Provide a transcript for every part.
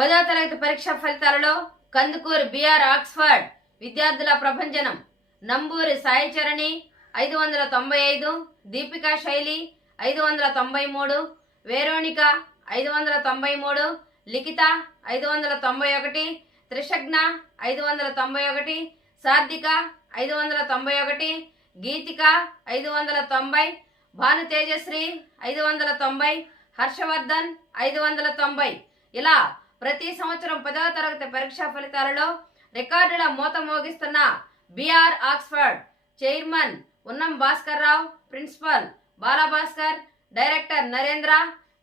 పదో తరగతి పరీక్ష ఫలితాలలో కందుకూరు బిఆర్ ఆక్స్ఫర్డ్ విద్యార్థుల ప్రభంజనం. నంబూరి సాయిచరణి ఐదు వందల తొంభై ఐదు దీపికా శైలి ఐదు వందల తొంభై మూడు వేరోనిక ఐదు వందల తొంభై మూడు లిఖిత ఐదు వందల తొంభై ఒకటి త్రిషజ్ఞ ఐదు వందల తొంభై ఒకటి సార్థిక ఐదు వందల తొంభై ఒకటి గీతిక ఐదు వందల తొంభై భాను తేజశ్రీ ఐదు వందల తొంభై హర్షవర్ధన్ ఐదు వందల తొంభై. ఇలా ప్రతి సంవత్సరం పదవ తరగతి పరీక్షా ఫలితాలలో రికార్డుల మూత మోగిస్తున్న BR Oxford chairman Unnam Bhaskar Rao principal Balabhaskar director Narendra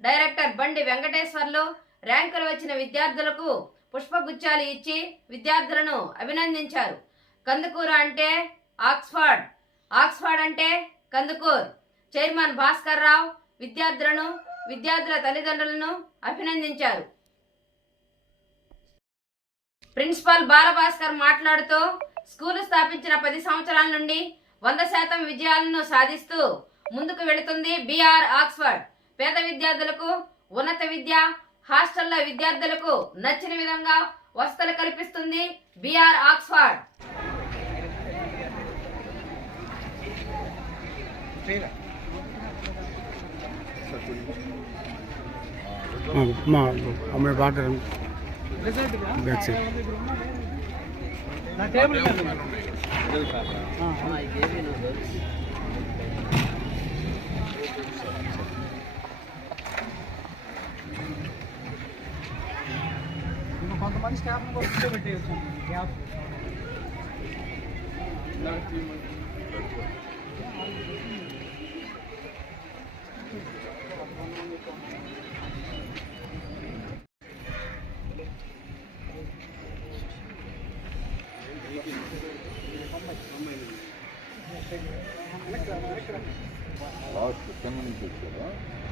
director Bandi Venkateswarlu ర్యాంకులు వచ్చిన విద్యార్థులకు పుష్పగుచ్చాలు ఇచ్చి విద్యార్థులను అభినందించారు. కందుకూరు అంటే ఆక్స్ఫర్డ్ ఆక్స్ఫర్డ్ అంటే కందుకూర్. చైర్మన్ భాస్కర్ రావు విద్యార్థులను విద్యార్థుల తల్లిదండ్రులను అభినందించారు. ప్రిన్సిపాల్ బాలభాస్కర్ మాట్లాడుతూ స్కూలు స్థాపించిన పది సంవత్సరాల నుండి వంద శాతం విజయాలను సాధిస్తూ ముందుకు వెళుతుంది బీఆర్ ఆక్స్ఫర్డ్. పేద విద్యార్థులకు ఉన్నత విద్య హాస్టల్లో విద్యార్థులకు నచ్చిన విధంగా వసతులు కల్పిస్తుంది బీఆర్ ఆక్స్ఫర్డ్. మా అమ్మాయి బాగా కొంతమంది స్టాఫ్ కూడా కూర్చోబెట్టేయచ్చు గ్యాప్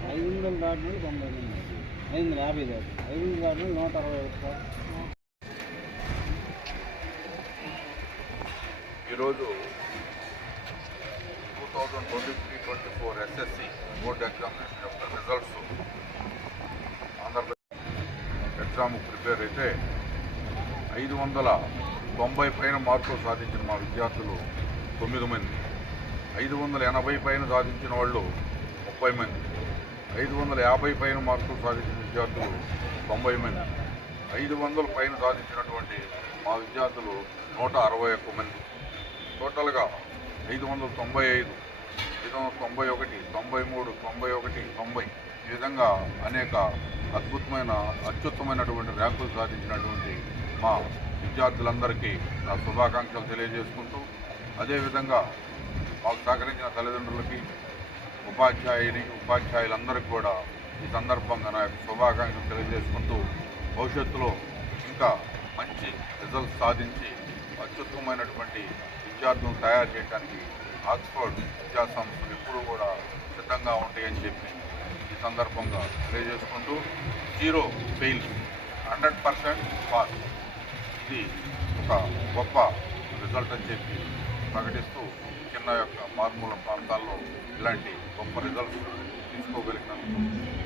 ఐదు వందల దాటి నుండి తొంభై మంది ఐదు వందల యాభై దాటి ఐదు వందల దాటి నుండి నూట అరవై ఒక్క ఈరోజు two thousand twenty three twenty four SSC board examination యొక్క రిజల్ట్స్ ఆంధ్రప్రదేశ్ ఎగ్జామ్ ప్రిపేర్ అయితే ఐదు వందల తొంభై పైన మార్కులు సాధించిన మా విద్యార్థులు తొమ్మిది మంది. ఐదు వందల ఎనభై పైన సాధించిన వాళ్ళు ముప్పై మంది. ఐదు వందల యాభై పైన మార్కులు సాధించిన విద్యార్థులు తొంభై మంది. ఐదు వందల పైన సాధించినటువంటి మా విద్యార్థులు నూట అరవై ఒక్క మంది. టోటల్గా ఐదు వందల తొంభై ఐదు ఐదు వందల తొంభై ఒకటి తొంభై మూడు తొంభై ఒకటి తొంభై ఈ విధంగా అనేక అద్భుతమైన అత్యుత్తమైనటువంటి ర్యాంకులు సాధించినటువంటి మా విద్యార్థులందరికీ నా శుభాకాంక్షలు తెలియజేసుకుంటూ అదేవిధంగా మాకు సహకరించిన తల్లిదండ్రులకి ఉపాధ్యాయుని ఉపాధ్యాయులందరికీ కూడా ఈ సందర్భంగా నా యొక్క శుభాకాంక్షలు తెలియజేసుకుంటూ భవిష్యత్తులో ఇంకా మంచి రిజల్ట్స్ సాధించి అత్యుత్తమైనటువంటి విద్యార్థులను తయారు చేయడానికి ఆక్స్ఫర్డ్ విద్యా సంస్థలు ఎప్పుడూ కూడా సిద్ధంగా ఉంటాయని చెప్పి ఈ సందర్భంగా తెలియజేసుకుంటూ zero fail hundred percent pass. ఇది ఒక గొప్ప రిజల్ట్ అని చెప్పి ప్రకటిస్తూ చిన్న యొక్క మారుమూల ప్రాంతాల్లో ఇలాంటి గొప్ప రిజల్ట్స్ తీసుకోగలిగినందుకు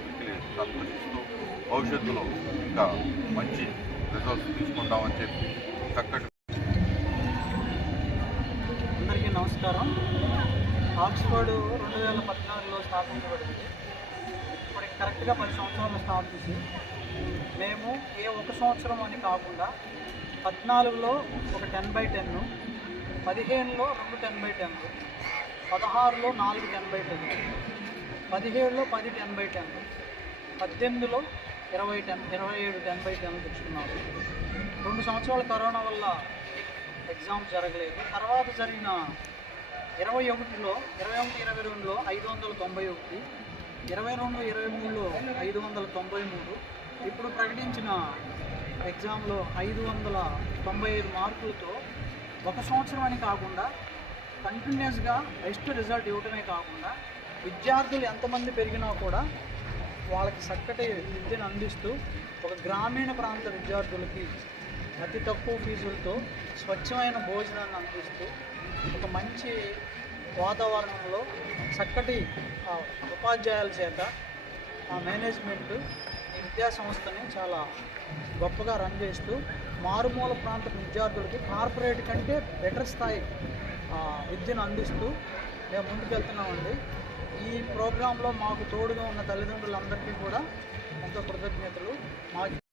మిక్కిలి సంతోషిస్తూ భవిష్యత్తులో ఇంకా మంచి రిజల్ట్స్ తీసుకుంటామని చెప్పి చక్కటి అందరికీ నమస్కారం. ఆక్స్ఫర్డ్ రెండు వేల పద్నాలుగులో స్థాపించబడింది. ఇప్పటికి కరెక్ట్గా పది సంవత్సరాలు స్థాపించి మేము ఏ ఒక సంవత్సరం అని కాకుండా పద్నాలుగులో ఒక టెన్ బై టెన్ పదిహేనులో రెండు టెన్ బై టెన్ పదహారులో నాలుగు టెన్ బై టెన్ పదిహేడులో పది టెన్ బై టెన్ పద్దెనిమిదిలో ఇరవై టెన్ ఇరవై ఏడు టెన్ బై టెన్ తెచ్చుకున్నాము రెండు సంవత్సరాల కరోనా వల్ల ఎగ్జామ్ జరగలేదు. తర్వాత జరిగిన ఇరవై ఒకటిలో ఇరవై ఒకటి ఇరవై రెండులో ఐదు వందల తొంభై ఒకటి ఇరవై రెండు ఇరవై మూడులో ఐదు వందల తొంభై మూడు ఇప్పుడు ప్రకటించిన ఎగ్జామ్లో ఐదు వందల తొంభై ఐదు మార్కులతో ఒక సంవత్సరం అని కాకుండా కంటిన్యూస్గా బెస్ట్ రిజల్ట్ ఇవ్వటమే కాకుండా విద్యార్థులు ఎంతమంది పెరిగినా కూడా వాళ్ళకి చక్కటి విద్యను అందిస్తూ ఒక గ్రామీణ ప్రాంత విద్యార్థులకి అతి తక్కువ ఫీజులతో స్వచ్ఛమైన భోజనాన్ని అందిస్తూ ఒక మంచి వాతావరణంలో చక్కటి ఆ, ఉపాధ్యాయుల చేత ఆ మేనేజ్మెంట్ విద్యాసంస్థని విద్యా సంస్థని చాలా గొప్పగా రన్ చేస్తూ మారుమూల ప్రాంత విద్యార్థులకి కార్పొరేట్ కంటే బెటర్ స్థాయి విద్యను అందిస్తూ మేము ముందుకెళ్తున్నామండి ఈ ప్రోగ్రాంలో మాకు తోడుగా ఉన్న తల్లిదండ్రులందరికీ కూడా ఎంతో కృతజ్ఞతలు. మాకు